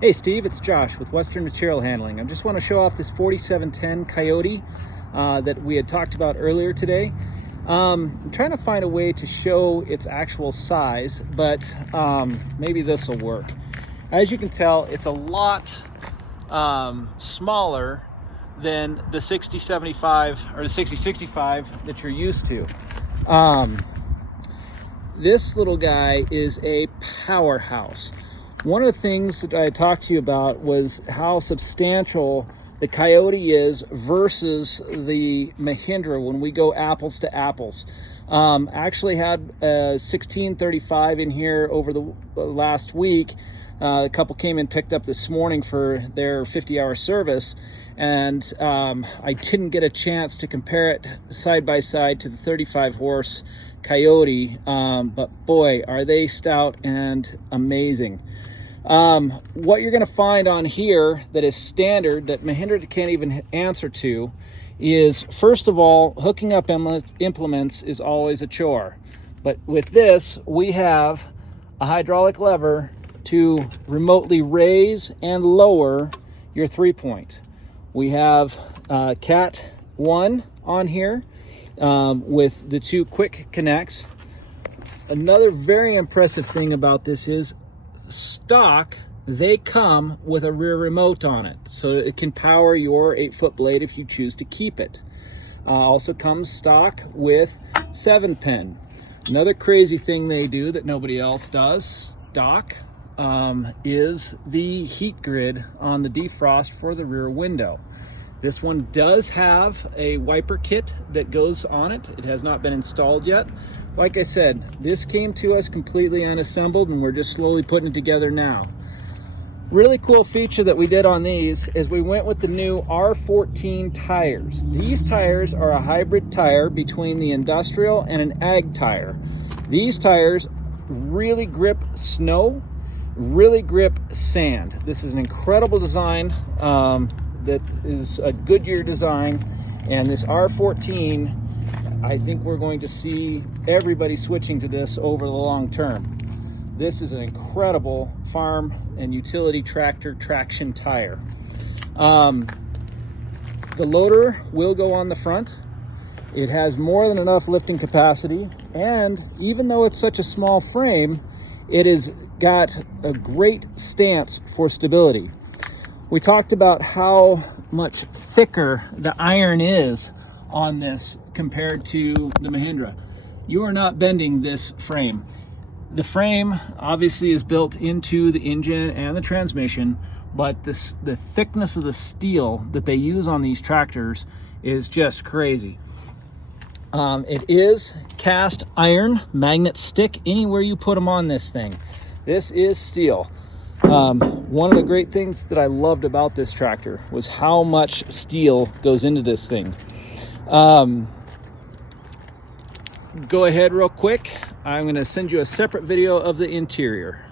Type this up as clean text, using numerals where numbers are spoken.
Hey Steve, it's Josh with Western Material Handling. I just want to show off this 4710 Kioti that we had talked about earlier today. I'm trying to find a way to show its actual size, but maybe this will work. As you can tell, it's a lot smaller than the 6075 or the 6065 that you're used to. This little guy is a powerhouse. One of the things that I talked to you about was how substantial the Kioti is versus the Mahindra when we go apples to apples. Actually had a 1635 in here over the last week. A couple came and picked up this morning for their 50-hour service, and I didn't get a chance to compare it side by side to the 35 horse Kioti, but boy, are they stout and amazing. What you're going to find on here that is standard that Mahindra can't even answer to is, first of all, hooking up implements is always a chore. But with this, we have a hydraulic lever to remotely raise and lower your 3-point. We have Cat 1 on here with the 2 quick connects. Another very impressive thing about this is stock, they come with a rear remote on it, so it can power your 8-foot blade if you choose to keep it. Also comes stock with 7-pin. Another crazy thing they do that nobody else does stock is the heat grid on the defrost for the rear window. This one does have a wiper kit that goes on it. It has not been installed yet. Like I said, this came to us completely unassembled and we're just slowly putting it together now. Really cool feature that we did on these is we went with the new R14 tires. These tires are a hybrid tire between the industrial and an ag tire. These tires really grip snow, really grip sand. This is an incredible design. That is a Goodyear design, and this R14, I think we're going to see everybody switching to this over the long term. This is an incredible farm and utility tractor traction tire. The loader will go on the front. It has more than enough lifting capacity, and even though it's such a small frame, it has got a great stance for stability. We talked about how much thicker the iron is on this compared to the Mahindra. You are not bending this frame. The frame obviously is built into the engine and the transmission, but the thickness of the steel that they use on these tractors is just crazy. It is cast iron, magnet stick anywhere you put them on this thing. This is steel. One of the great things that I loved about this tractor was how much steel goes into this thing. Go ahead real quick. I'm going to send you a separate video of the interior.